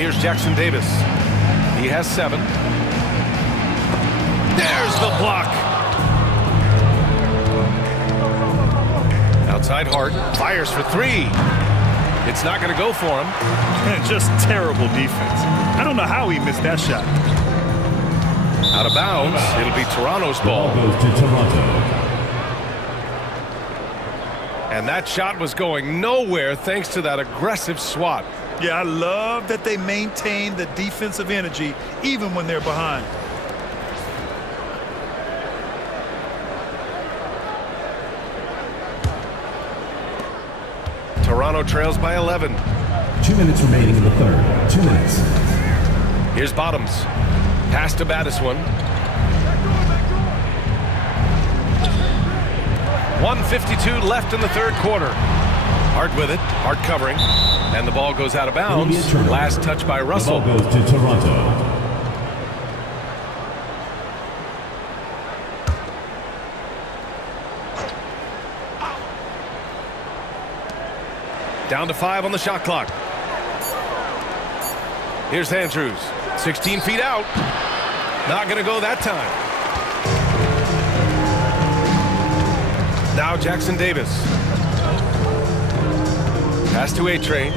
here's Jackson Davis. He has 7. There's the block. Outside Hart, fires for 3. It's not going to go for him. And just terrible defense. I don't know how he missed that shot. Out of bounds. It'll be Toronto's ball. Goes to Toronto. And that shot was going nowhere thanks to that aggressive swat. Yeah, I love that they maintain the defensive energy even when they're behind. Toronto trails by 11. 2 minutes remaining in the third. 2 minutes. Here's Bottoms. Pass to Battiswan. 1:52 left in the third quarter. Hart with it. Hart covering. And the ball goes out of bounds. Last touch by Russell. The ball goes to Toronto. Down to 5 on the shot clock. Here's Andrews. 16 feet out. Not going to go that time. Now Jackson Davis. Pass to A-Train.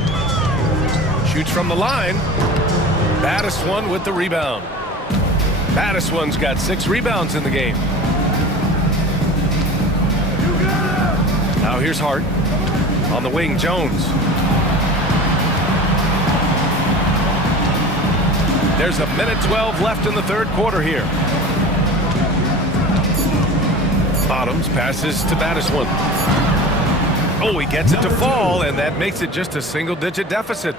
Shoots from the line. Battiswan with the rebound. Battiswan's got 6 rebounds in the game. Now here's Hart. On the wing, Jones. There's 1:12 left in the third quarter here. Bottoms passes to Battiswan. Oh, he gets it to fall, and that makes it just a single-digit deficit.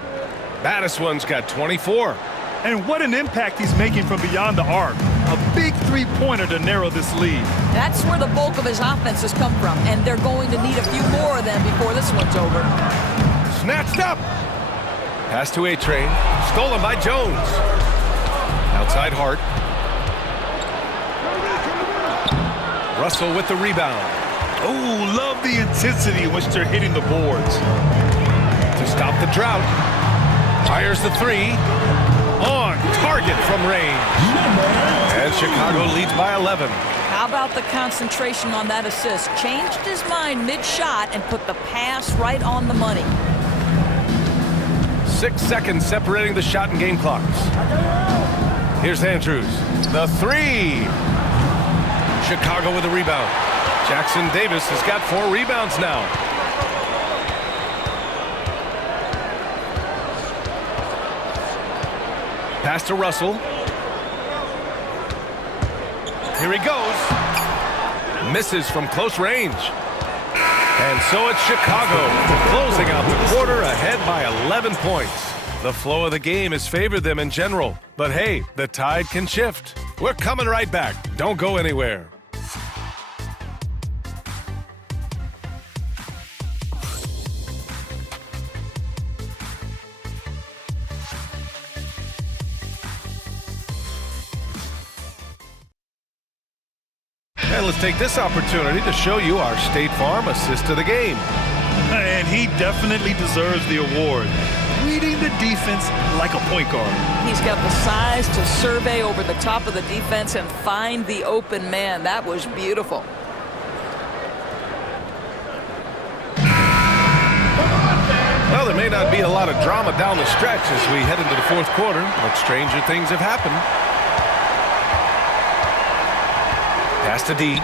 Battiswan's got 24. And what an impact he's making from beyond the arc. A big three-pointer to narrow this lead. That's where the bulk of his offense has come from, and they're going to need a few more of them before this one's over. Snatched up. Pass to A-Train. Stolen by Jones. Outside Hart. Russell with the rebound. Oh, love the intensity in which they're hitting the boards. To stop the drought. Fires the 3. On target from range. And Chicago leads by 11. How about the concentration on that assist? Changed his mind mid-shot and put the pass right on the money. 6 seconds separating the shot and game clocks. Here's Andrews. The 3. Chicago with a rebound. Jackson Davis has got 4 rebounds now. Pass to Russell. Here he goes. Misses from close range. And so it's Chicago closing out the quarter ahead by 11 points. The flow of the game has favored them in general. But hey, the tide can shift. We're coming right back. Don't go anywhere. And let's take this opportunity to show you our State Farm assist to the game. And he definitely deserves the award. Reading the defense like a point guard. He's got the size to survey over the top of the defense and find the open man. That was beautiful. Well, there may not be a lot of drama down the stretch as we head into the fourth quarter, but stranger things have happened. Pass to D.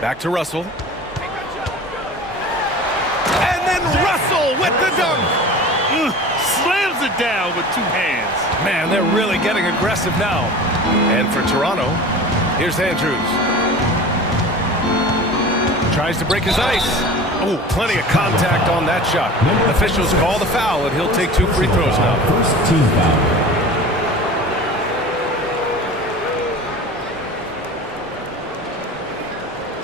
Back to Russell. And then Russell with the dunk. Slams it down with 2 hands. Man, they're really getting aggressive now. And for Toronto, here's Andrews. Tries to break his ice. Oh, plenty of contact on that shot. Officials call the foul, and he'll take 2 free throws now. First team foul.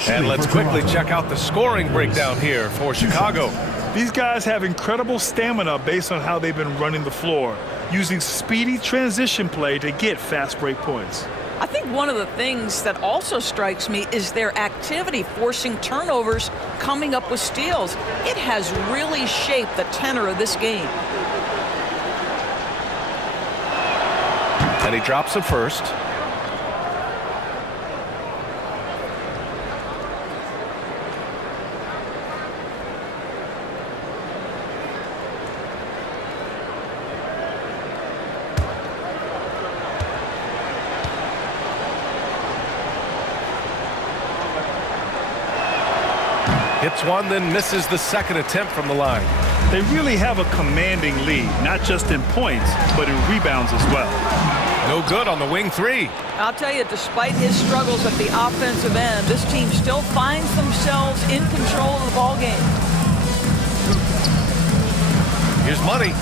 And let's quickly check out the scoring breakdown here for Chicago. These guys have incredible stamina based on how they've been running the floor, using speedy transition play to get fast break points. I think one of the things that also strikes me is their activity forcing turnovers, coming up with steals. It has really shaped the tenor of this game. And he drops it first. Hits one, then misses the second attempt from the line. They really have a commanding lead, not just in points, but in rebounds as well. No good on the wing three. I'll tell you, despite his struggles at the offensive end, this team still finds themselves in control of the ball game. Here's Money.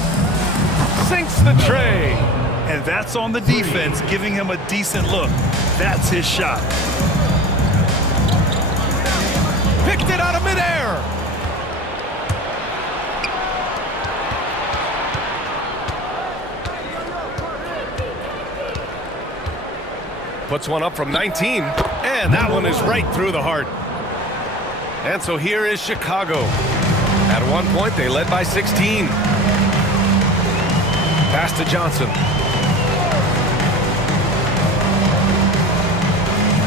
Sinks the tray. And that's on the defense, giving him a decent look. That's his shot. Picked it out of midair. Puts one up from 19, and that one is right through the heart. And so here is Chicago. At one point, they led by 16. Pass to Johnson.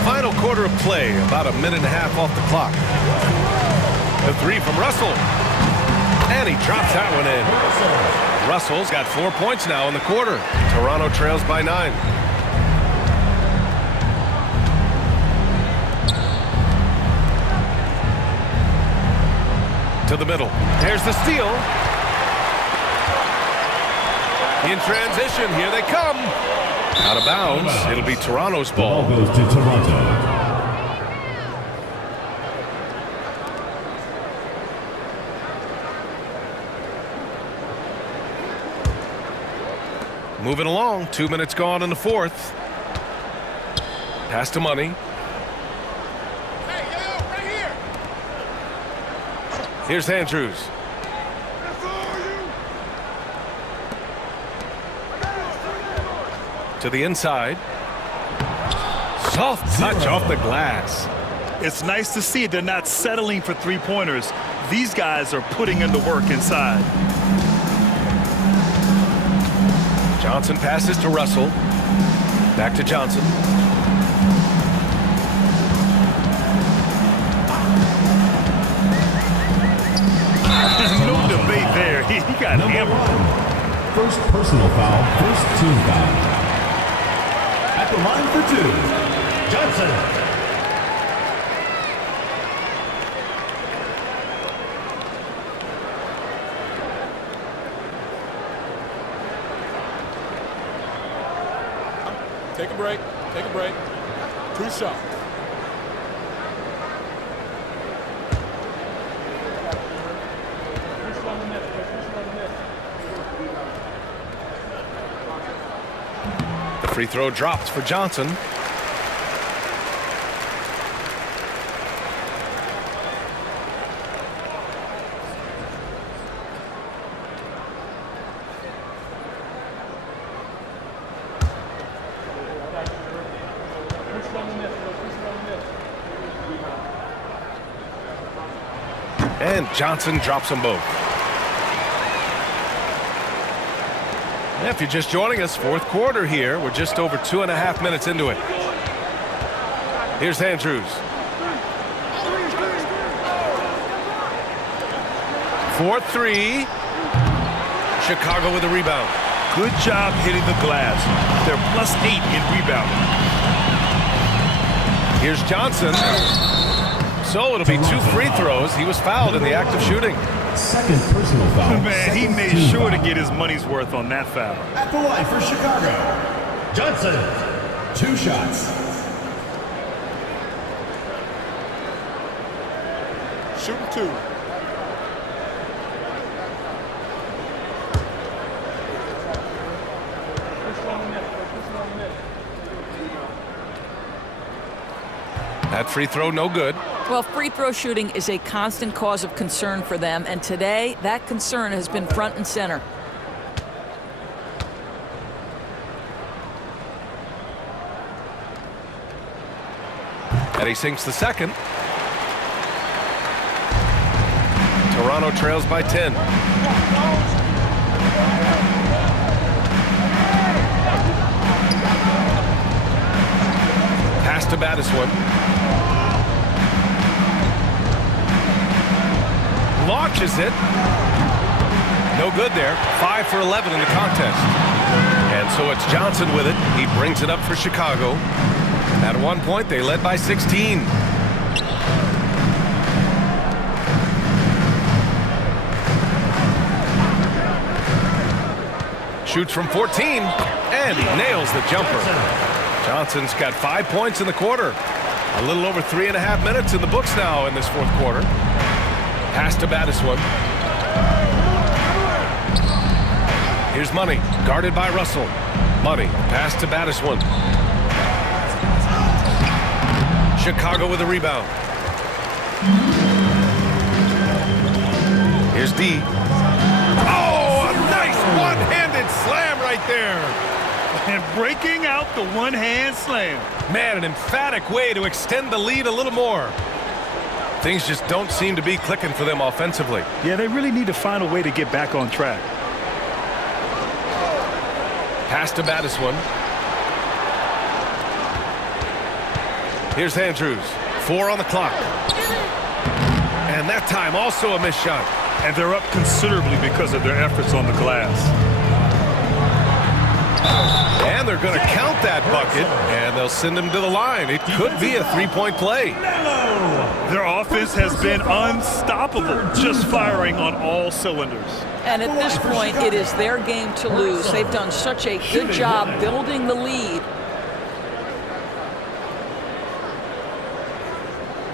Final quarter of play, about a minute and a half off the clock. The three from Russell. And he drops that one in. Russell's got 4 points now in the quarter. Toronto trails by 9. To the middle. There's the steal. In transition, here they come. Out of bounds. It'll be Toronto's ball. The ball goes to Toronto. Moving along. 2 minutes gone in the fourth. Pass to Money. Here's Andrews. To the inside. Soft touch off the glass. It's nice to see they're not settling for three-pointers. These guys are putting in the work inside. Johnson passes to Russell. Back to Johnson. No debate there. He got hammered. First personal foul, first team foul. At the line for two, Johnson. Take a break. Take a break. 2 shots. The free throw drops for Johnson. And Johnson drops them both. If you're just joining us, fourth quarter here. We're just over 2.5 minutes into it. Here's Andrews. 4-3. Chicago with a rebound. Good job hitting the glass. They're +8 in rebounding. Here's Johnson. So it'll be 2 free throws. He was fouled in the act of shooting. Second personal foul. Man, he made team sure to foul. get his money's worth on that foul. At the line for Chicago, Johnson. 2 shots. Shooting 2. That free throw no good. Well, free throw shooting is a constant cause of concern for them, and today that concern has been front and center. And he sinks the second. Toronto trails by 10. Pass to Battiswood. Launches it. No good there. 5 for 11 in the contest. And so it's Johnson with it. He brings it up for Chicago. At one point, they led by 16. Shoots from 14, and he nails the jumper. Johnson's got 5 points in the quarter. A little over 3.5 minutes in the books now in this fourth quarter. Pass to Battiswood. Here's Money, guarded by Russell. Money, pass to Battiswood. Chicago with a rebound. Here's D. Oh, a nice one-handed slam right there. And breaking out the one-hand slam. Man, an emphatic way to extend the lead a little more. Things just don't seem to be clicking for them offensively. Yeah, they really need to find a way to get back on track. Pass to Battiswood. Here's Andrews. 4 on the clock. And that time also a missed shot. And they're up considerably because of their efforts on the glass. And they're going to count that bucket, and they'll send him to the line. It could be a three-point play. Their offense has been unstoppable, just firing on all cylinders. And at this point, it is their game to lose. They've done such a good job building the lead.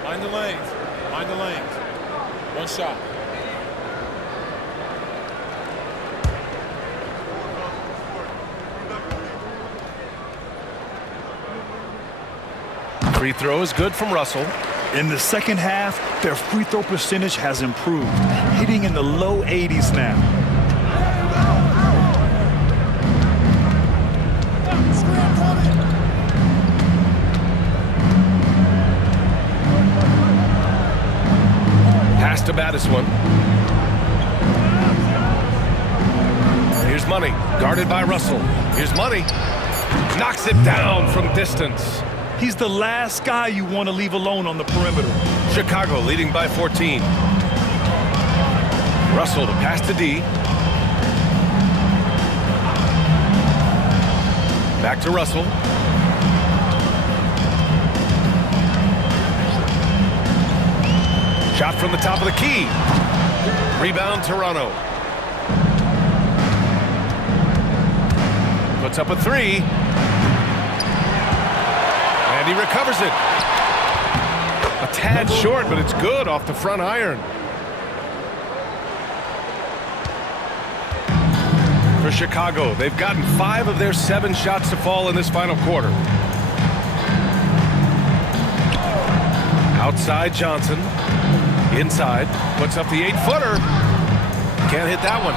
Mind the lanes. Mind the lanes. One shot. Free throw is good from Russell. In the second half, their free throw percentage has improved, hitting in the low 80s now. Pass to Battiswood. Here's Money, guarded by Russell. Here's Money. Knocks it down from distance. He's the last guy you want to leave alone on the perimeter. Chicago leading by 14. Russell to pass to D. Back to Russell. Shot from the top of the key. Rebound Toronto. Puts up a three. And he recovers it. A tad short, but it's good off the front iron. For Chicago, they've gotten 5 of their 7 shots to fall in this final quarter. Outside Johnson. Inside. Puts up the 8-footer. Can't hit that one.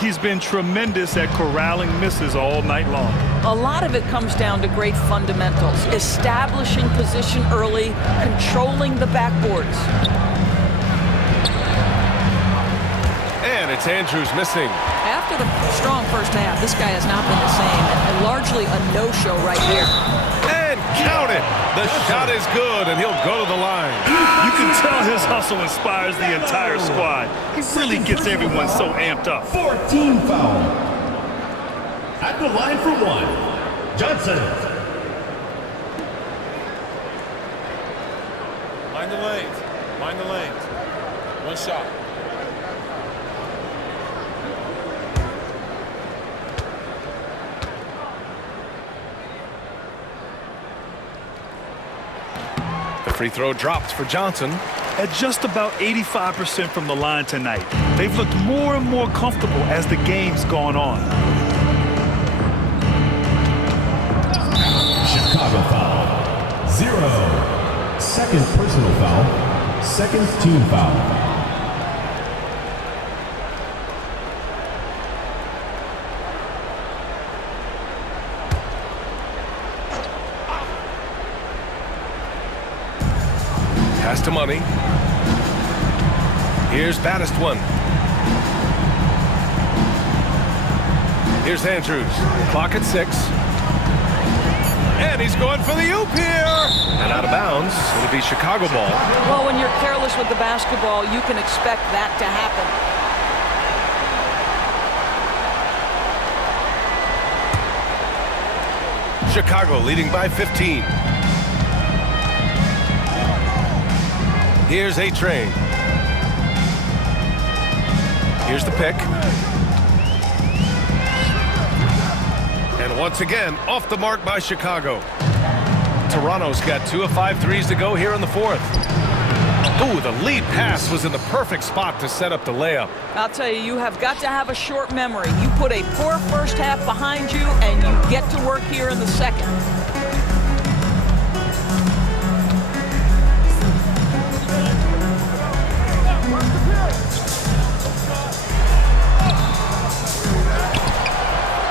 He's been tremendous at corralling misses all night long. A lot of it comes down to great fundamentals, establishing position early, controlling the backboards. And it's Andrews missing. After the strong first half, this guy has not been the same, and largely a no-show right here. And count it! The shot is good, and he'll go to the line. You can tell his hustle inspires the entire squad. He really gets everyone so amped up. 14 foul. At the line for 1, Johnson. Mind the lanes. Mind the lanes. One shot. The free throw dropped for Johnson. At just about 85% from the line tonight, they've looked more and more comfortable as the game's gone on. Chicago foul. 0. Second personal foul. Second team foul. to Money. Here's baddest one. Here's Andrews. Clock at 6. And he's going for the oop here. And out of bounds. It'll be Chicago ball. Well, when you're careless with the basketball, you can expect that to happen. Chicago leading by 15. Here's A-Train. Here's the pick. And once again, off the mark by Chicago. Toronto's got 2 of 5 threes to go here in the fourth. Ooh, the lead pass was in the perfect spot to set up the layup. I'll tell you, you have got to have a short memory. You put a poor first half behind you, and you get to work here in the second.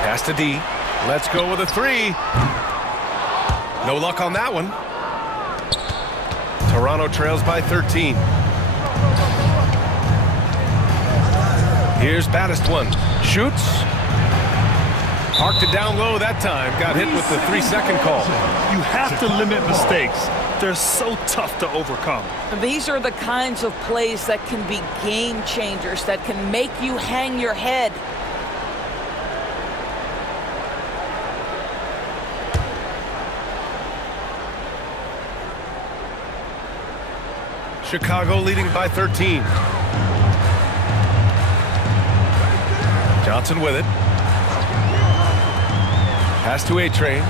Pass to D. Let's go with a 3. No luck on that one. Toronto trails by 13. Here's baddest one. Shoots. Parked it down low that time. Got hit with the 3-second call. You have to limit mistakes. They're so tough to overcome. These are the kinds of plays that can be game changers, that can make you hang your head. Chicago leading by 13. Johnson with it. Pass to A-Train.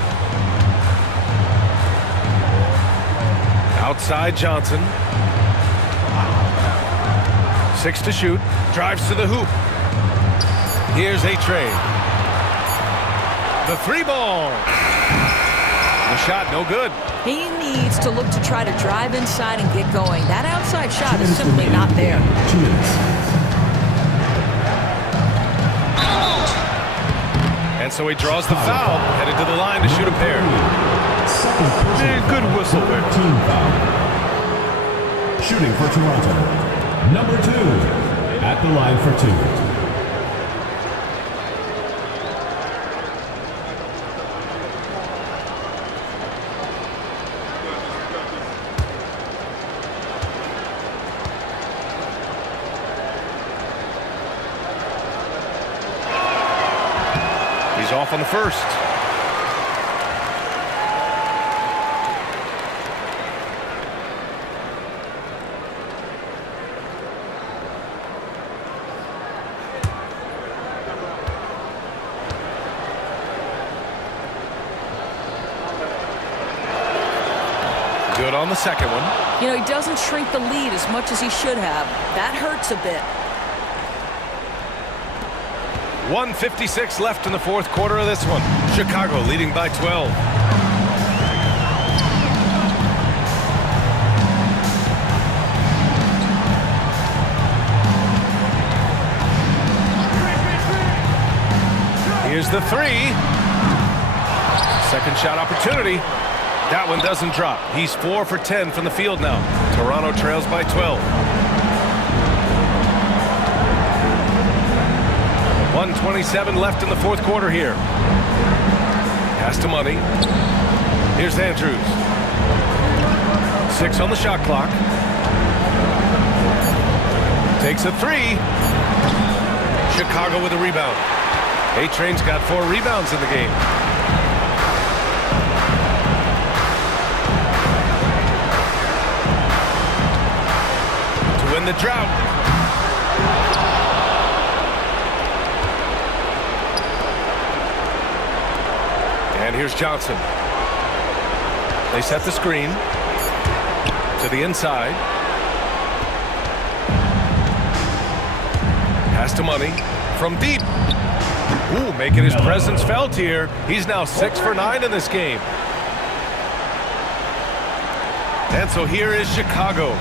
Outside Johnson. 6 to shoot. Drives to the hoop. Here's A-Train. The 3-ball. The shot no good. He needs to look to try to drive inside and get going. That outside shot is simply not there. 2 minutes. And so he draws the foul, headed to the line to shoot a pair. Second personal Good whistle there. Team foul. Shooting for Toronto. Number 2 at the line for 2. He's off on the first. Good on the second one. You know, he doesn't shrink the lead as much as he should have. That hurts a bit. 1:56 left in the fourth quarter of this one. Chicago leading by 12. Here's the 3. Second shot opportunity. That one doesn't drop. He's 4 for 10 from the field now. Toronto trails by 12. 1:27 left in the fourth quarter here. Pass to Money. Here's Andrews. 6 on the shot clock. Takes a 3. Chicago with a rebound. A-Train's got 4 rebounds in the game. To win the drought. And here's Johnson. They set the screen to the inside. Pass to Money from deep. Ooh, making his presence felt here. He's now 6 for 9 in this game. And so here is Chicago.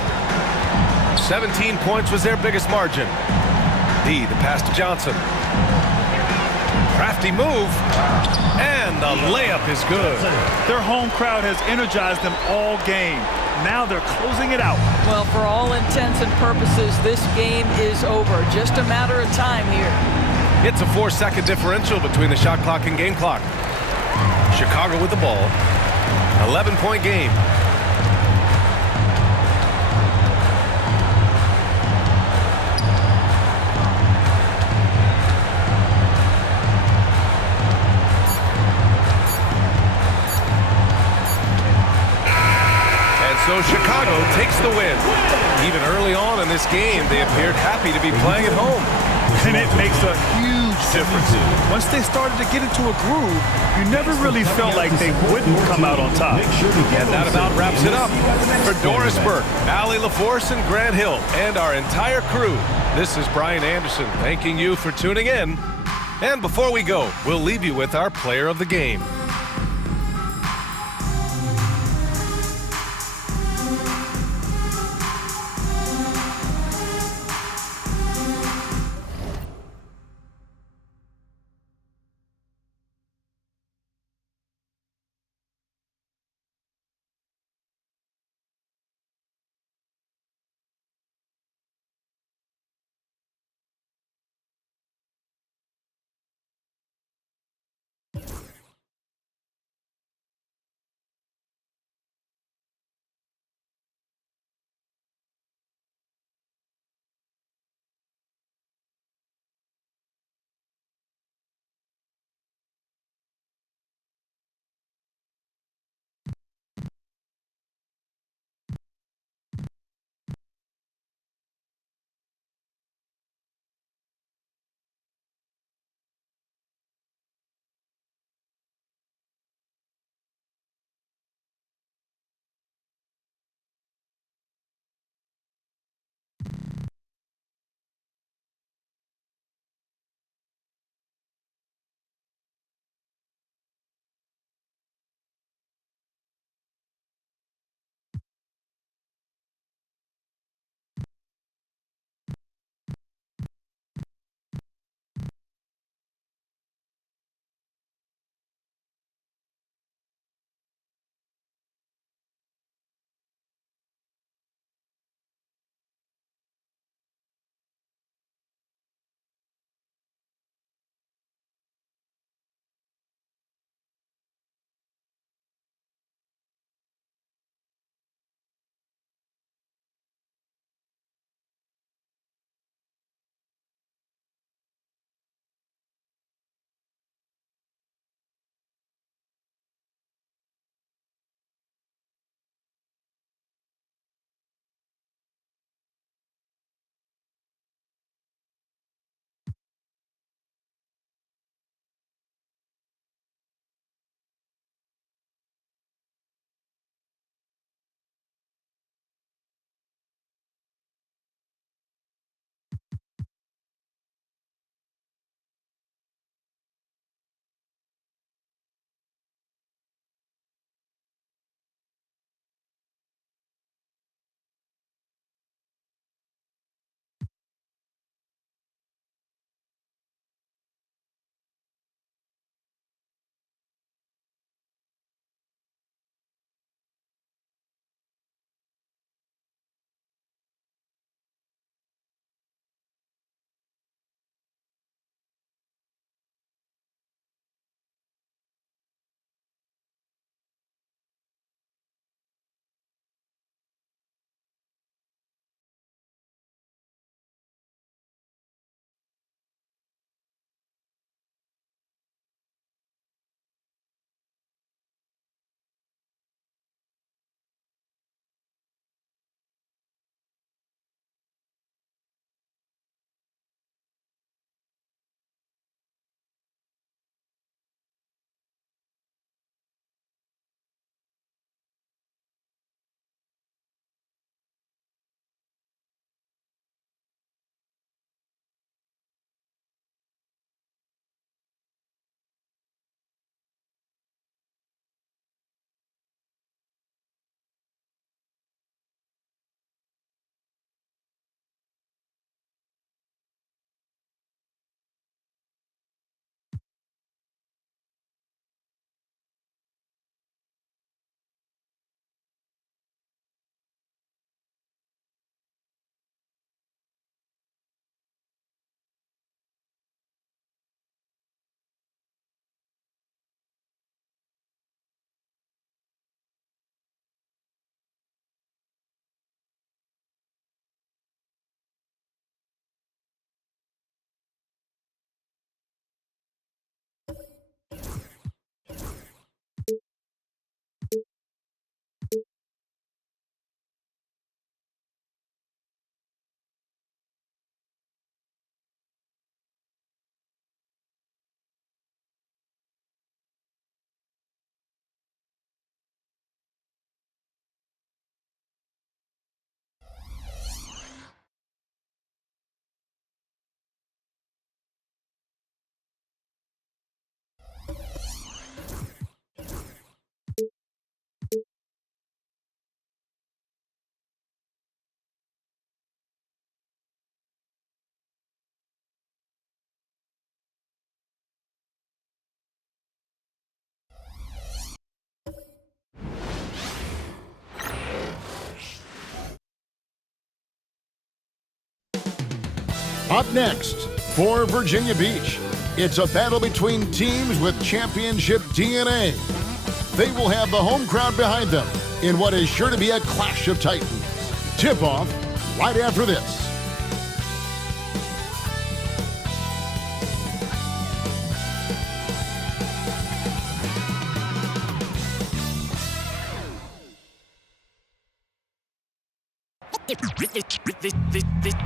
17 points was their biggest margin. D, the pass to Johnson. Crafty move. And the layup is good. Their home crowd has energized them all game. now they're closing it out. Well, for all intents and purposes, this game is over. Just a matter of time here. It's a 4-second differential between the shot clock and game clock. Chicago with the ball. 11-point game. So Chicago takes the win. Even early on in this game, they appeared happy to be playing at home. And it makes a huge difference. Once they started to get into a groove, you never really felt like they wouldn't come out on top. And that about wraps it up. For Doris Burke, Allie LaForce, and Grant Hill, and our entire crew, this is Brian Anderson thanking you for tuning in. And before we go, we'll leave you with our player of the game. Up next, for Virginia Beach, it's a battle between teams with championship DNA. They will have the home crowd behind them in what is sure to be a clash of titans. Tip-off right after this.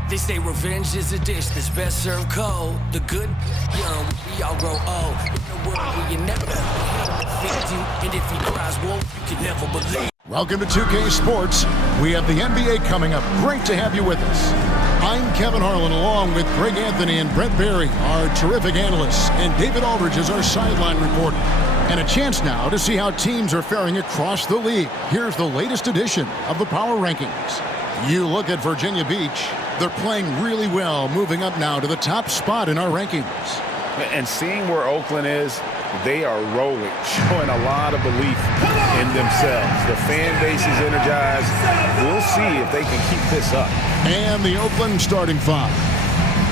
They say revenge is a dish that's best served cold. The good, young, we all grow old. In a world where you never defeat you, and if he cries wolf, you can never believe. Welcome to 2K Sports. We have the NBA coming up. Great to have you with us. I'm Kevin Harlan, along with Greg Anthony and Brent Barry, our terrific analysts, and David Aldridge is our sideline reporter. And a chance now to see how teams are faring across the league. Here's the latest edition of the Power Rankings. You look at Virginia Beach, they're playing really well, moving up now to the top spot in our rankings. And seeing where Oakland is, they are rolling, showing a lot of belief in themselves. The fan base is energized. We'll see if they can keep this up. And the Oakland starting five.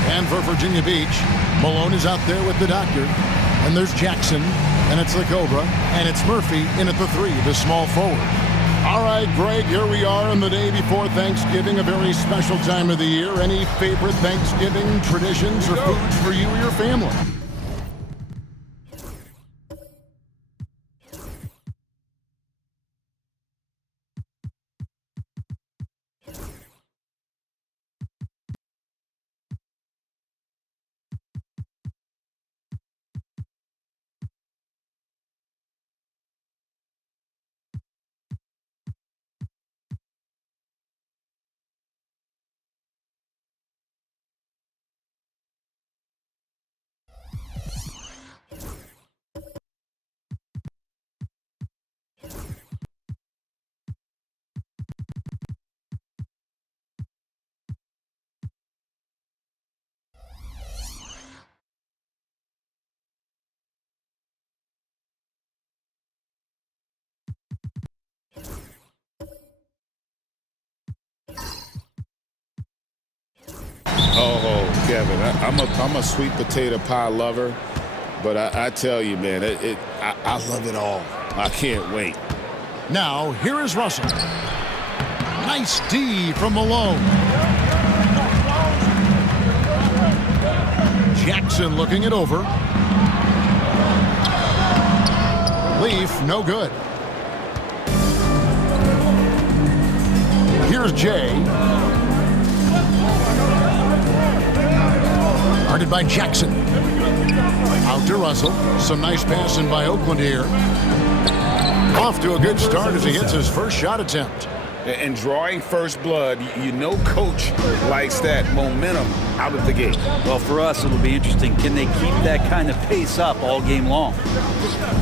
And for Virginia Beach, Malone is out there with the doctor. And there's Jackson, and it's the Cobra, and it's Murphy in at the three, the small forward. All right, Greg, here we are on the day before Thanksgiving, a very special time of the year. Any favorite Thanksgiving traditions or foods for you or your family? Oh, Kevin, I'm a sweet potato pie lover, but I tell you, man, I love it all. I can't wait. Now, here is Russell. Nice D from Malone. Jackson looking it over. Leaf, no good. Here's Jay. Guarded by Jackson. Out to Russell. Some nice passing by Oakland here. Off to a good start as he hits his first shot attempt. And drawing first blood, you know Coach likes that momentum out of the gate. Well, for us, it'll be interesting. Can they keep that kind of pace up all game long?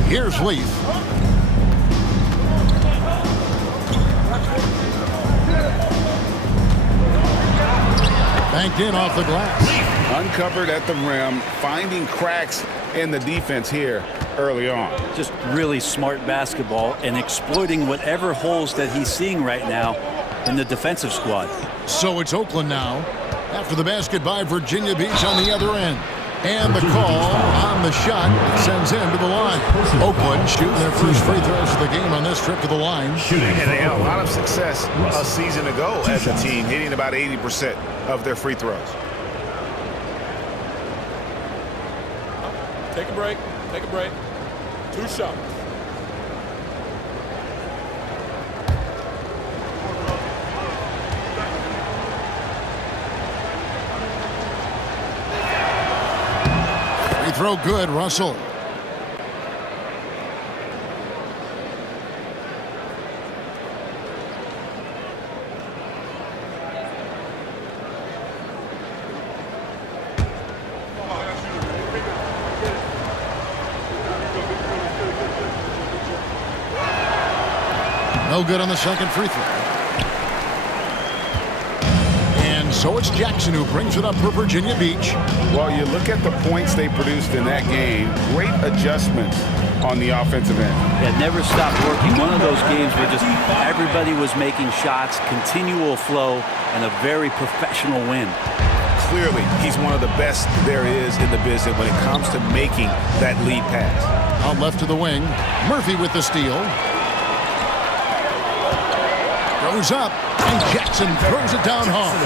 Here's Leaf. Banked in off the glass. Uncovered at the rim, finding cracks in the defense here early on. Just really smart basketball and exploiting whatever holes that he's seeing right now in the defensive squad. So it's Oakland now after the basket by Virginia Beach on the other end. And the call on the shot sends him to the line. Oakland shooting their first free throws of the game on this trip to the line. And they had a lot of success a season ago as a team, hitting about 80% of their free throws. Take a break. Take a break. 2 shots. Free throw good, Russell. No good on the second free throw. And so it's Jackson who brings it up for Virginia Beach. Well, you look at the points they produced in that game, great adjustments on the offensive end. It never stopped working. One of those games where just everybody was making shots, continual flow, and a very professional win. clearly he's one of the best there is in the business when it comes to making that lead pass. Out left to the wing. Murphy with the steal. Goes up, and Jackson throws it down hard.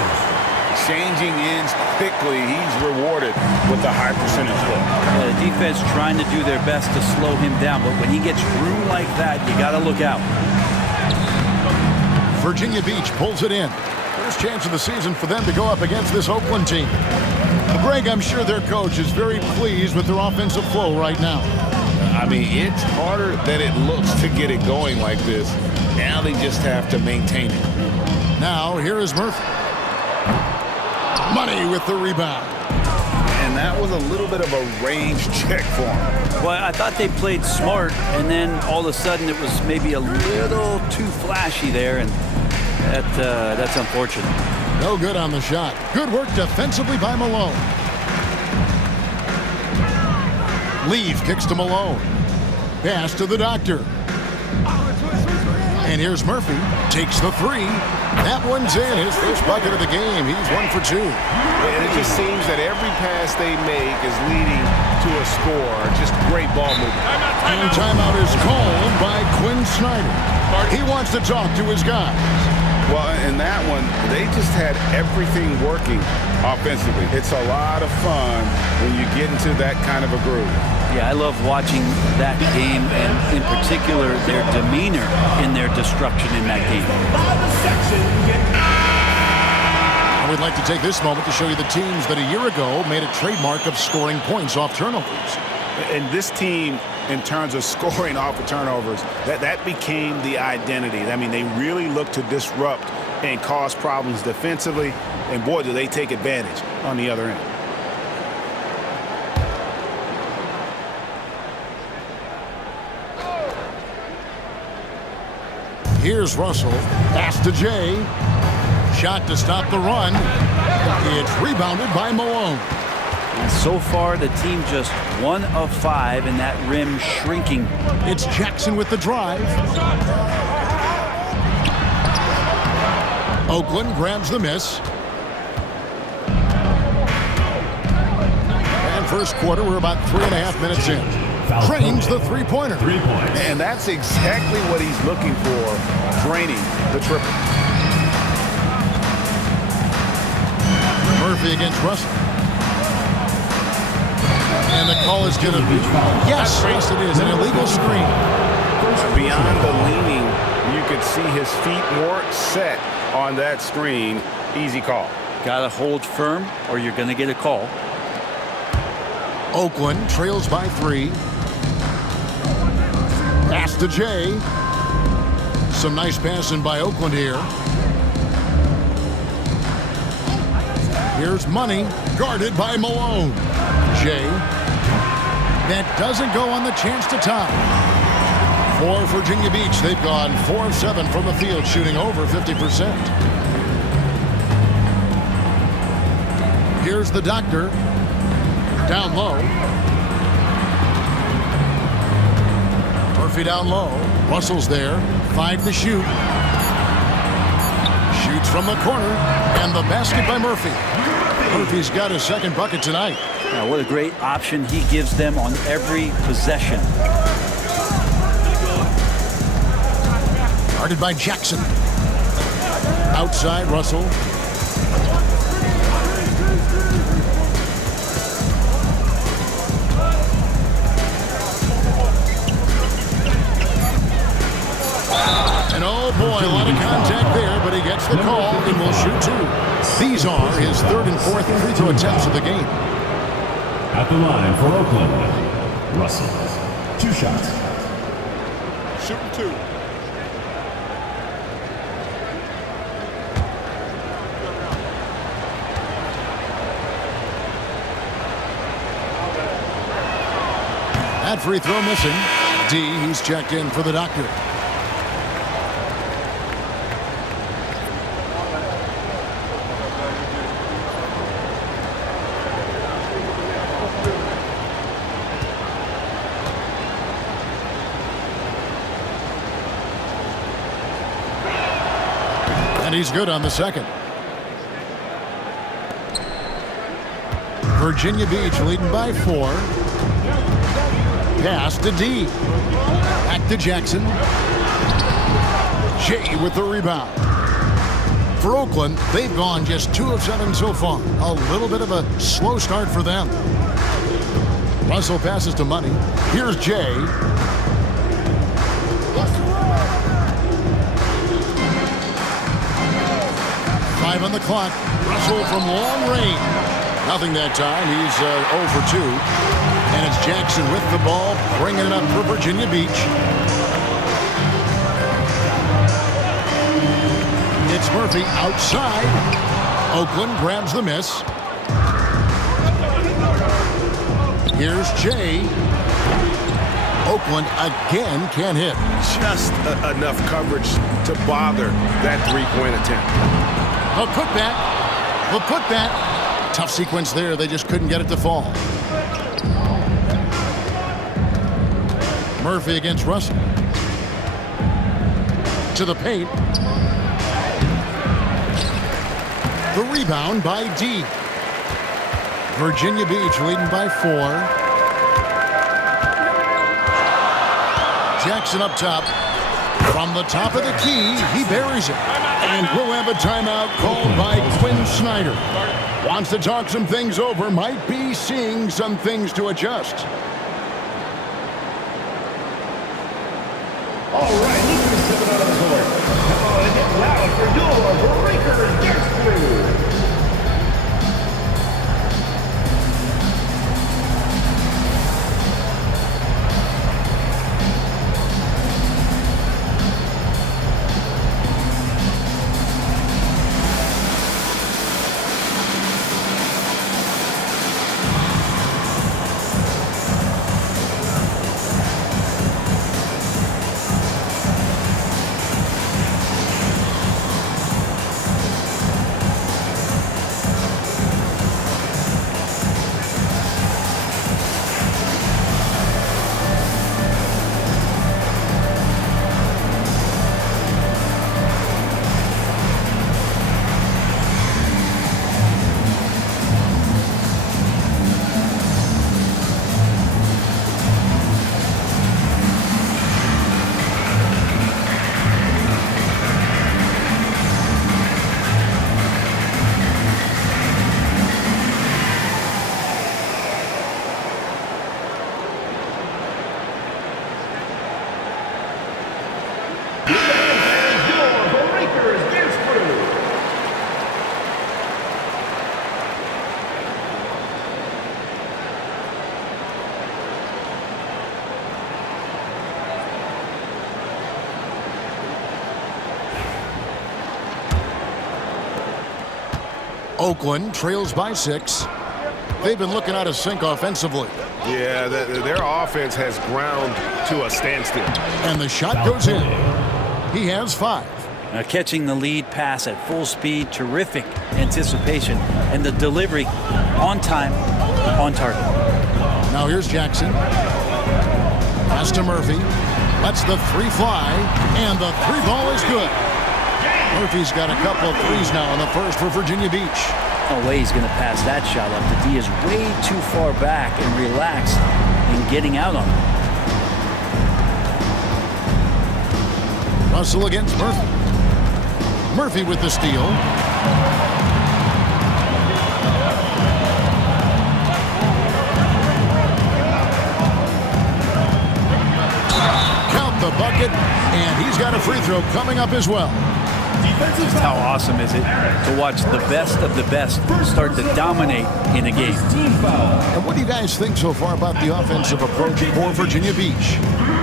Changing ends quickly, he's rewarded with a high percentage look. The defense trying to do their best to slow him down, but when he gets room like that, you got to look out. Virginia Beach pulls it in. First chance of the season for them to go up against this Oakland team. Greg, I'm sure their coach is very pleased with their offensive flow right now. I mean, it's harder than it looks to get it going like this. Now they just have to maintain it. Now, here is Murphy. Money with the rebound. And that was a little bit of a range check for him. Well, I thought they played smart, and then all of a sudden it was maybe a little too flashy there, and that's unfortunate. No good on the shot. Good work defensively by Malone. Leave kicks to Malone. Pass to the doctor. And here's Murphy. Takes the three. That one's in. His first bucket of the game. He's 1 for 2. And it just seems that every pass they make is leading to a score. Just great ball movement. And timeout is called by Quinn Snyder. He wants to talk to his guys. Well, in that one, they just had everything working offensively. It's a lot of fun when you get into that kind of a groove. Yeah, I love watching that game, and in particular, their demeanor in their destruction in that game. I would like to take this moment to show you the teams that a year ago made a trademark of scoring points off turnovers. And this team, in terms of scoring off of turnovers, that became the identity. I mean, they really looked to disrupt and cause problems defensively, and boy, do they take advantage on the other end. Here's Russell. Pass to Jay. Shot to stop the run. It's rebounded by Malone. And so far, the team just 1 of 5, and that rim shrinking. It's Jackson with the drive. Oakland grabs the miss. And first quarter, we're about 3.5 minutes in. Drains the three-pointer. 3 points. And that's exactly what he's looking for, draining the triple. Murphy against Russell. And the call is going to be, yes, it is, an illegal screen. Beyond the leaning, you could see his feet weren't set on that screen. Easy call. Got to hold firm, or you're going to get a call. Oakland trails by 3. Pass to Jay. Some nice passing by Oakland here. Here's Money, guarded by Malone. Jay. That doesn't go on the chance to tie. For Virginia Beach, they've gone 4 of 7 from the field, shooting over 50%. Here's the doctor. Down low. Murphy down low. Russell's there. 5 to shoot. Shoots from the corner. And the basket by Murphy. Murphy's got his second bucket tonight. Now, what a great option he gives them on every possession. Guarded by Jackson. Outside, Russell. And oh boy, a lot of contact there, but he gets the call and will shoot 2. These are his 3rd and 4th free throw attempts of the game. At the line for Oakland, Russell. 2 shots. Shooting 2. That free throw missing. D, he's checked in for the doctor. And he's good on the second. Virginia Beach leading by 4. Pass to D. Back to Jackson. Jay with the rebound. For Oakland, they've gone just 2 of 7 so far. A little bit of a slow start for them. Russell passes to Money. Here's Jay. Five on the clock. Russell from long range. Nothing that time. He's 0 for 2. And it's Jackson with the ball, bringing it up for Virginia Beach. It's Murphy outside. Oakland grabs the miss. Here's Jay. Oakland again can't hit. Just enough coverage to bother that three-point attempt. The putback. The putback. Tough sequence there. They just couldn't get it to fall. Murphy against Russell. To the paint. The rebound by D. Virginia Beach leading by 4. Jackson up top. From the top of the key, he buries it. And we'll have a timeout called by Quinn Snyder. Wants to talk some things over, might be seeing some things to adjust. All right, Lucas stepping out of the court. Come on and get loud for your Breakers Dance Crew. Oakland trails by 6. They've been looking out of sync offensively. Yeah, their offense has ground to a standstill. And the shot goes in. He has 5. Catching the lead pass at full speed, terrific anticipation, and the delivery on time, on target. Now here's Jackson. Pass to Murphy. Lets the 3 fly, and the 3 ball is good. Murphy's got a couple of threes now in the first for Virginia Beach. No way he's going to pass that shot up. The D is way too far back and relaxed in getting out on it. Russell against Murphy. Murphy with the steal. Count the bucket, and he's got a free throw coming up as well. Just how awesome is it to watch the best of the best start to dominate in a game. And what do you guys think so far about the offensive approach for Virginia Beach?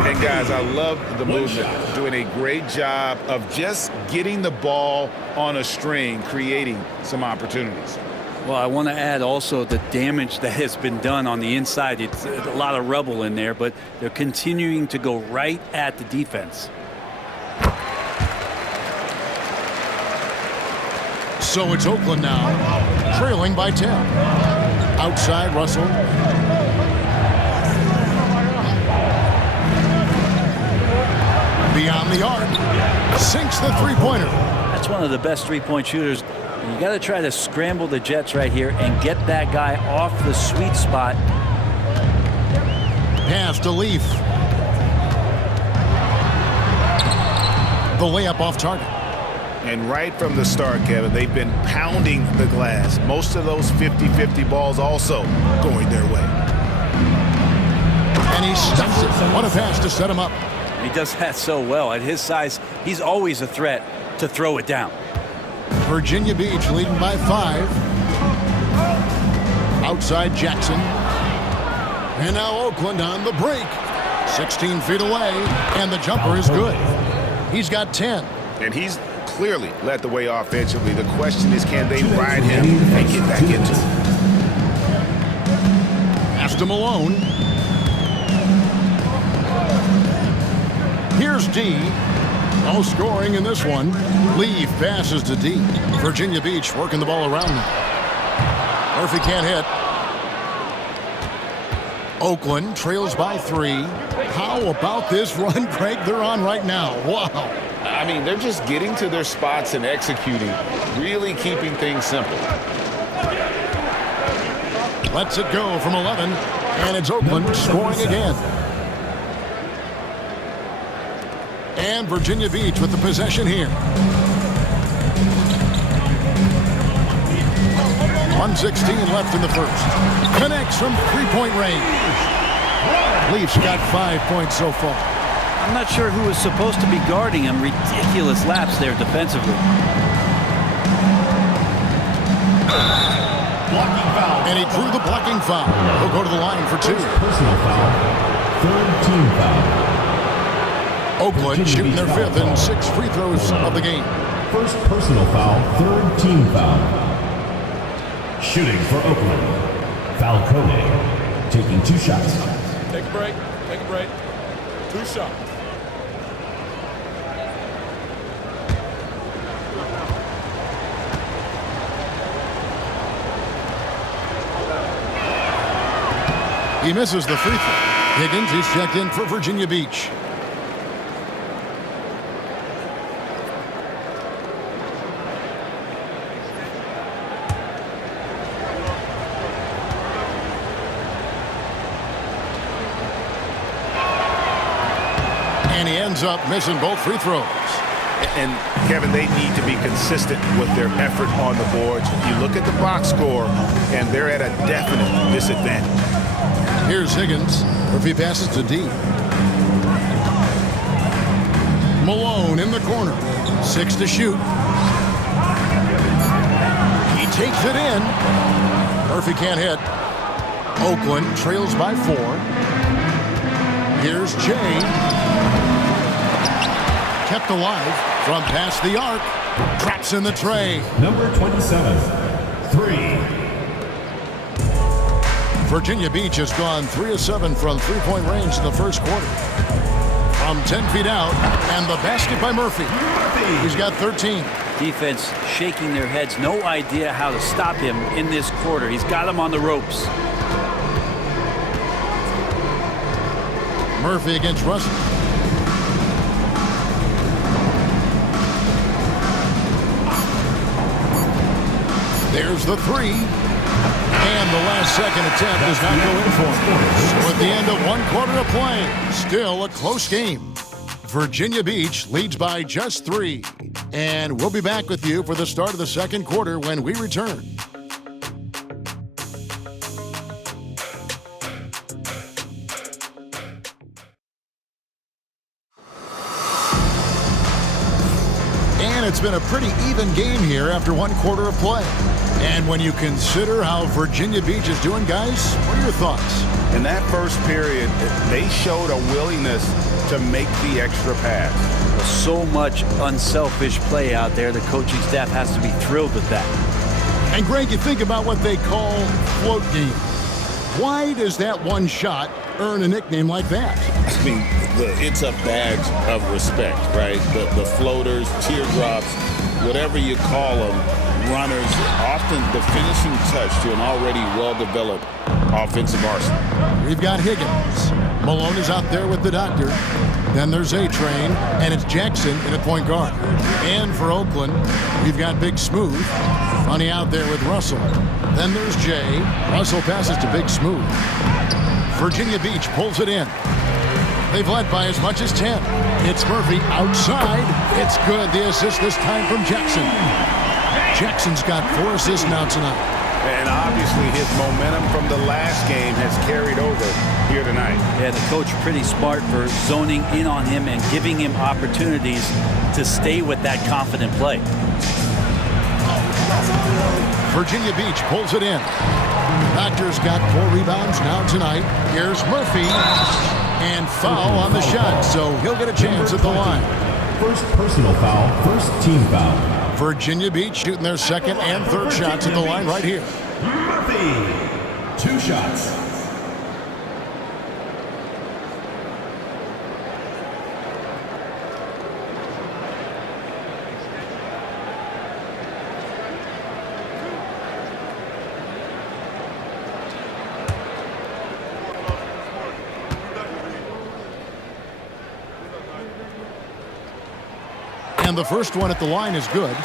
And guys, I love the movement. Doing a great job of just getting the ball on a string, creating some opportunities. Well, I want to add also the damage that has been done on the inside. It's a lot of rubble in there, but they're continuing to go right at the defense. So it's Oakland now, trailing by 10. Outside, Russell. Beyond the arc. Sinks the three-pointer. That's one of the best three-point shooters You got to try to scramble the Jets right here and get that guy off the sweet spot. Pass to Leaf. The layup off target. And right from the start, Kevin, they've been pounding the glass. Most of those 50-50 balls also going their way. And he stuffs it. What a pass to set him up. He does that so well. At his size, he's always a threat to throw it down. Virginia Beach leading by 5. Outside Jackson. And now Oakland on the break. 16 feet away, and the jumper is good. He's got 10. And he's clearly led the way offensively. The question is, can they ride him and get back into it? Pass to Malone. Here's D. No scoring in this one. Leaf passes to D. Virginia Beach working the ball around them. Murphy can't hit. Oakland trails by 3. How about this run, Greg, they're on right now? Wow. I mean, they're just getting to their spots and executing, really keeping things simple. Lets it go from 11, and it's Oakland scoring again. And Virginia Beach with the possession here. 1:16 left in the first. Connects from three-point range. Leafs got 5 points so far. I'm not sure who was supposed to be guarding him. Ridiculous laps there defensively. Blocking foul. And he drew the blocking foul. He'll go to the line for 2. Personal foul. Third team foul. Oakland shooting their 5th and 6th free throws of the game. First personal foul. Third team foul. Shooting for Oakland. Falcone taking 2 shots. Take a break. Take a break. 2 shots. He misses the free throw. Higgins is checked in for Virginia Beach. And he ends up missing both free throws. And, Kevin, they need to be consistent with their effort on the boards. You look at the box score, and they're at a definite disadvantage. Here's Higgins. Murphy passes to D. Malone in the corner. 6 to shoot. He takes it in. Murphy can't hit. Oakland trails by 4. Here's Jay. Kept alive from past the arc. Traps in the tray. Number 27. 3. Virginia Beach has gone 3 of 7 from three-point range in the first quarter. From 10 feet out, and the basket by Murphy. He's got 13. Defense shaking their heads. No idea how to stop him in this quarter. He's got him on the ropes. Murphy against Russell. There's the 3. And the last second attempt does not go in for him. So at the end of 1 quarter of play, still a close game. Virginia Beach leads by just 3. And we'll be back with you for the start of the second quarter when we return. And it's been a pretty even game here after 1 quarter of play. And when you consider how Virginia Beach is doing, guys, what are your thoughts? In that first period, they showed a willingness to make the extra pass. So much unselfish play out there. The coaching staff has to be thrilled with that. And Greg, you think about what they call float games. Why does that one shot earn a nickname like that? I mean, it's a badge of respect, right? The floaters, teardrops, whatever you call them, runners, often the finishing touch to an already well-developed offensive arsenal. We've got Higgins. Malone is out there with the doctor. Then there's A-Train, and it's Jackson in at point guard. And for Oakland, we've got Big Smooth. Money out there with Russell. Then there's Jay. Russell passes to Big Smooth. Virginia Beach pulls it in. They've led by as much as 10. It's Murphy outside. It's good. The assist this time from Jackson. Jackson's got 4 assists now tonight. And obviously his momentum from the last game has carried over here tonight. Yeah, the coach pretty smart for zoning in on him and giving him opportunities to stay with that confident play. Virginia Beach pulls it in. Doctor's got 4 rebounds now tonight. Here's Murphy. And foul on the shot, so he'll get a chance at the line. First personal foul, first team foul. Virginia Beach shooting their second and third shots at the line right here. Murphy, 2 shots. And the first one at the line is good.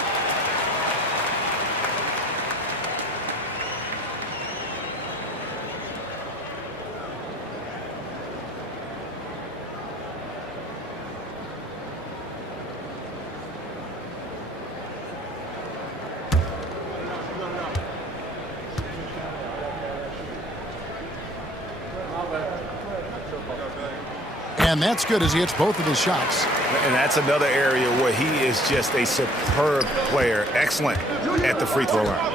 And that's good as he hits both of his shots. And that's another area where he is just a superb player. Excellent at the free throw line.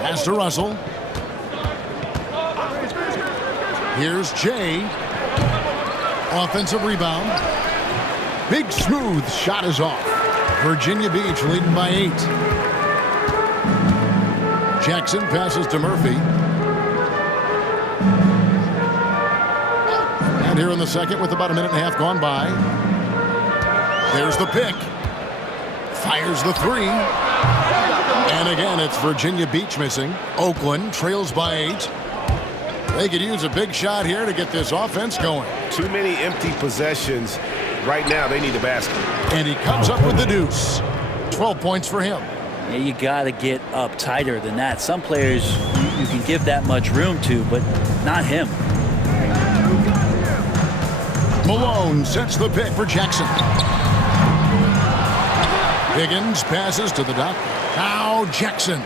Pass to Russell. Here's Jay. Offensive rebound. Big Smooth shot is off. Virginia Beach leading by 8. Jackson passes to Murphy. And here in the second with about a minute and a half gone by. There's the pick. Fires the 3. And again, it's Virginia Beach missing. Oakland trails by 8. They could use a big shot here to get this offense going. Too many empty possessions. Right now, they need a basket. And he comes up with the deuce. 12 points for him. Yeah, you got to get up tighter than that. Some players you can give that much room to, but not him. Malone sets the pick for Jackson. Higgins passes to the doctor. Now Jackson.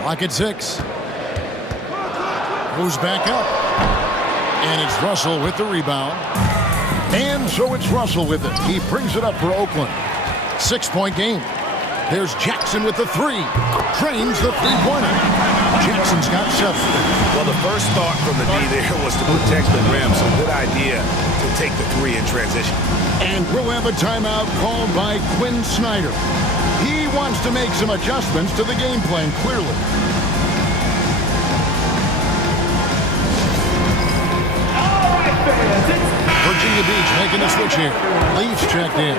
Clock at 6. Goes back up. And it's Russell with the rebound. And so it's Russell with it. He brings it up for Oakland. 6-point game. There's Jackson with the 3. Trains the 3-pointer. Jackson's got 7. Well, the first thought from the D there was to protect the rim, so good idea to take the 3 in transition. And we'll have a timeout called by Quinn Snyder. He wants to make some adjustments to the game plan, clearly. Virginia Beach making a switch here. Leafs checked in.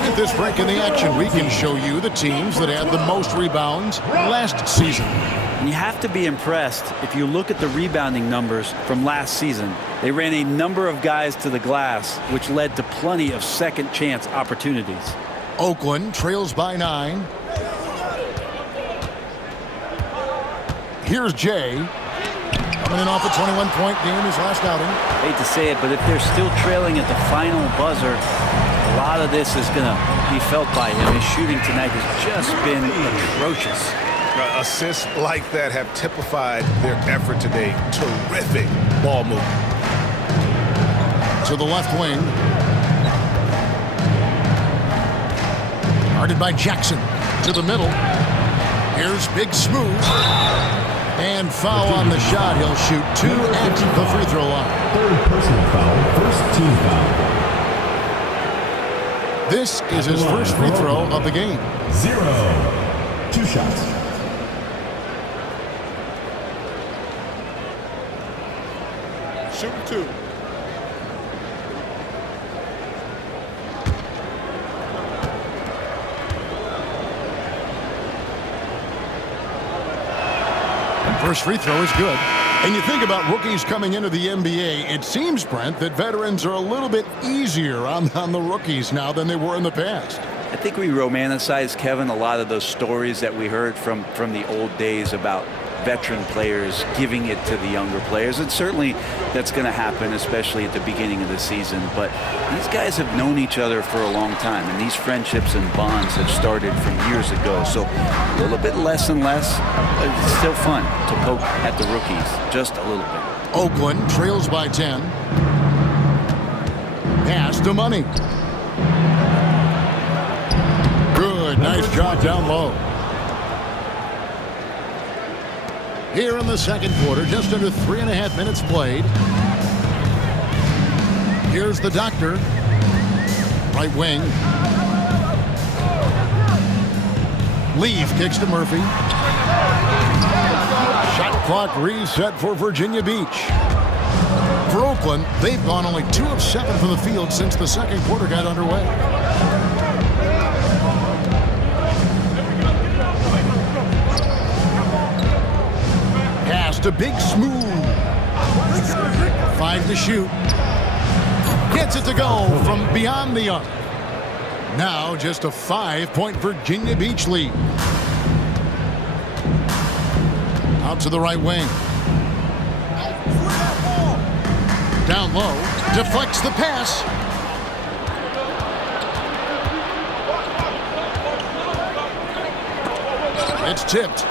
At this break in the action, we can show you the teams that had the most rebounds last season. And you have to be impressed if you look at the rebounding numbers from last season. They ran a number of guys to the glass, which led to plenty of second chance opportunities. Oakland trails by 9. Here's Jay. Coming in off a 21-point game his last outing. Hate to say it, but if they're still trailing at the final buzzer, a lot of this is going to be felt by him. His shooting tonight has just been atrocious. Assists like that have typified their effort today. Terrific ball movement. To the left wing. Guarded by Jackson. To the middle. Here's Big Smooth. And foul on the shot. He'll shoot 2 at the free throw line. Third personal foul, first team foul. This is his first free throw of the game. 0. 2 shots. Shooting 2. First free throw is good. And you think about rookies coming into the NBA, it seems, Brent, that veterans are a little bit easier on the rookies now than they were in the past. I think we romanticize, Kevin, a lot of those stories that we heard from the old days about veteran players giving it to the younger players. And certainly that's going to happen, especially at the beginning of the season. But these guys have known each other for a long time, and these friendships and bonds have started from years ago. So a little bit less and less, but it's still fun to poke at the rookies, just a little bit. Oakland trails by 10. Pass to Money. Good, nice job down low. Here in the second quarter, just under 3.5 minutes played. Here's the Doctor. Right wing. Leaf kicks to Murphy. Shot clock reset for Virginia Beach. For Oakland, they've gone only 2 of 7 from the field since the second quarter got underway. Pass to Big Smooth. 5 to shoot. Gets it to go from beyond the arc. Now just a 5-point Virginia Beach lead. Out to the right wing. Down low. Deflects the pass. It's tipped.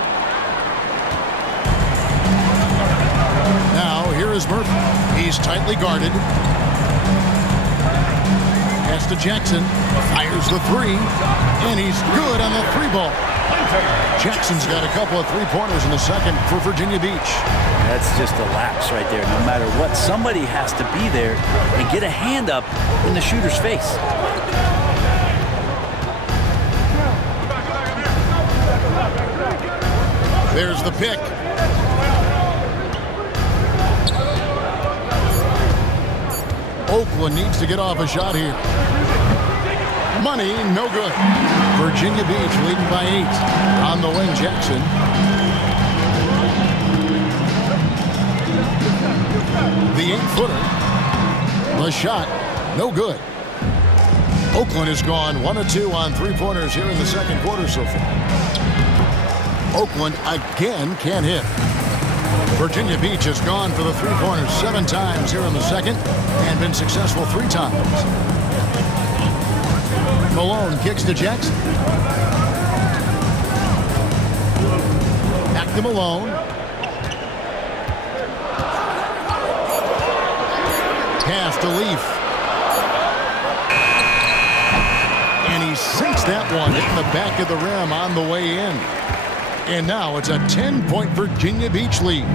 Now here is Murphy. He's tightly guarded. Pass to Jackson. Fires the 3. And he's good on the 3-ball. Jackson's got a couple of 3-pointers in the second for Virginia Beach. That's just a lapse right there. No matter what, somebody has to be there and get a hand up in the shooter's face. There's the pick. Oakland needs to get off a shot here. Money, no good. Virginia Beach leading by 8. On the wing, Jackson. The 8-footer. The shot, no good. Oakland has gone 1 of 2 on 3-pointers here in the second quarter so far. Oakland again can't hit. Virginia Beach has gone for the 3-pointers 7 times here in the second and been successful 3 times. Malone kicks to Jackson. Back to Malone. Pass to Leaf. And he sinks that one, hitting the back of the rim on the way in. And now it's a 10-point Virginia Beach lead.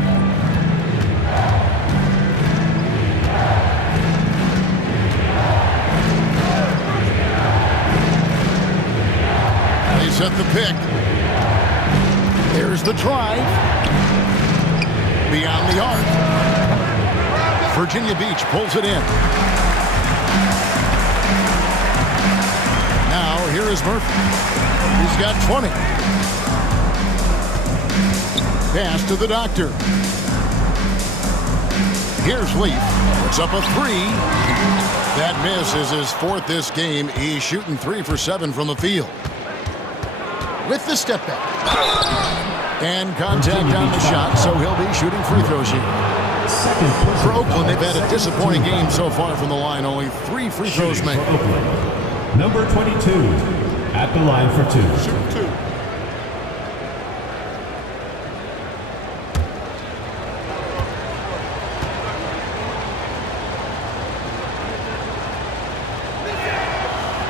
They set the pick. There's the drive. Beyond the arc. Virginia Beach pulls it in. Now here is Murphy. He's got 20. Pass to the Doctor. Here's Leaf. Puts up a 3. That miss is his 4th this game. He's shooting 3 for 7 from the field. With the step back. And contact on the shot, so he'll be shooting free throws here. For Oakland, they've had a disappointing game so far from the line. Only 3 free throws made. Number 22 at the line for 2. Shoot 2.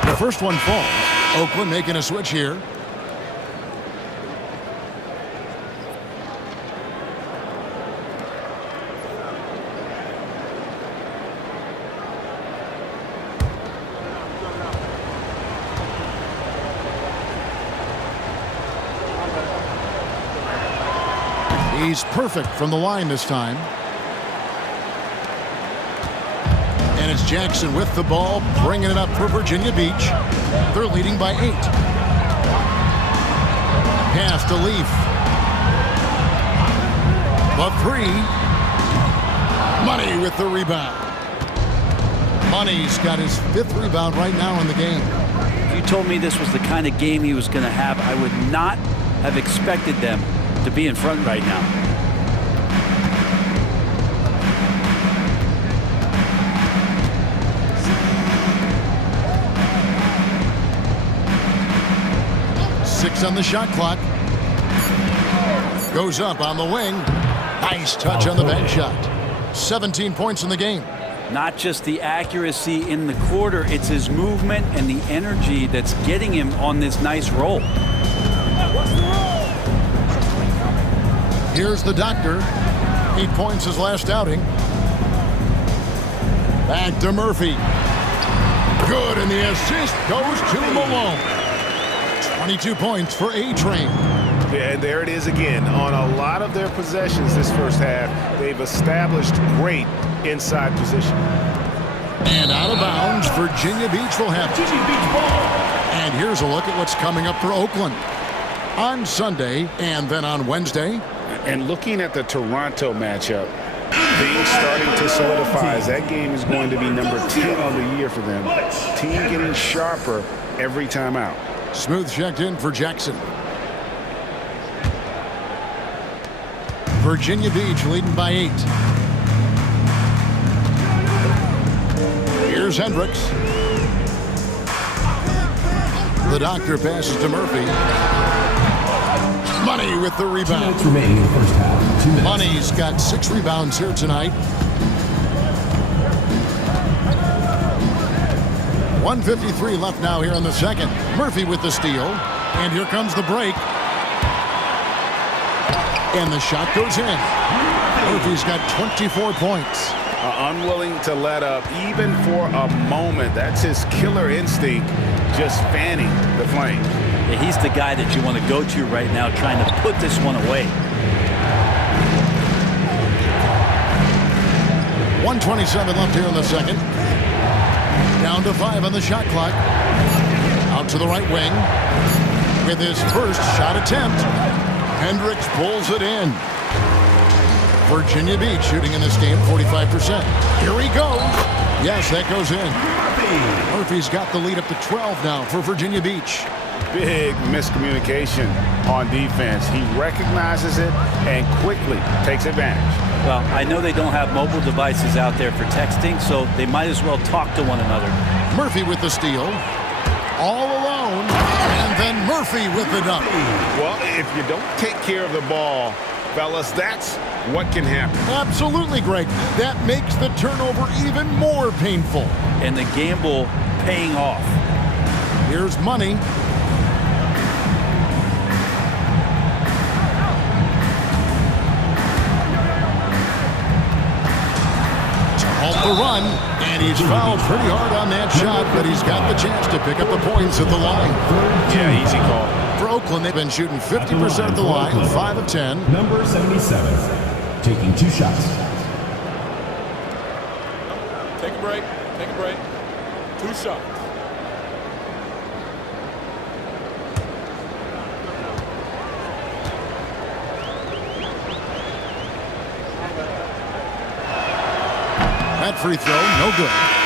The first one falls. Oakland making a switch here. He's perfect from the line this time. And it's Jackson with the ball, bringing it up for Virginia Beach. They're leading by 8. Pass to Leaf. The 3. Money with the rebound. Money's got his 5th rebound right now in the game. If you told me this was the kind of game he was going to have, I would not have expected them to be in front right now. Six on the shot clock. Goes up on the wing. Nice touch on the bank shot. 17 points in the game. Not just the accuracy in the quarter, it's his movement and the energy that's getting him on this nice roll. Here's the doctor. 8 points his last outing. Back to Murphy. Good, and the assist goes to Malone. 22 points for A-Train. Yeah, and there it is again. On a lot of their possessions this first half, they've established great inside position. And out of bounds, Virginia Beach will have it. And here's a look at what's coming up for Oakland. On Sunday and then on Wednesday. And looking at the Toronto matchup, things starting to solidify as that game is going to be number 10 on the year for them. Team getting sharper every time out. Smooth checked in for Jackson. Virginia Beach leading by 8. Here's Hendricks. The doctor passes to Murphy. Money with the rebound. 2 minutes remaining in the first half. 2 minutes. Money's got 6 rebounds here tonight. 1:53 left now here in the second. Murphy with the steal. And here comes the break. And the shot goes in. Murphy's got 24 points. Unwilling to let up even for a moment. That's his killer instinct, just fanning the flames. Yeah, he's the guy that you want to go to right now, trying to put this one away. 1:27 left here in the second. Down to 5 on the shot clock. Out to the right wing. With his first shot attempt, Hendricks pulls it in. Virginia Beach shooting in this game 45%. Here he goes. Yes, that goes in. Murphy's got the lead up to 12 now for Virginia Beach. Big miscommunication on defense. He recognizes it and quickly takes advantage. Well, I know they don't have mobile devices out there for texting, so they might as well talk to one another. Murphy with the steal. All alone. And then Murphy with the dunk. Well, if you don't take care of the ball, fellas, that's what can happen. Absolutely, Greg. That makes the turnover even more painful. And the gamble paying off. Here's Money. To halt the run, and he's fouled pretty hard on that shot, but he's got the chance to pick up the points at the line. Yeah, easy call. For Oakland, they've been shooting 50% at the line, 5 of 10. Number 77, taking 2 shots. Take a break. Take a break. 2 shots. That free throw, no good.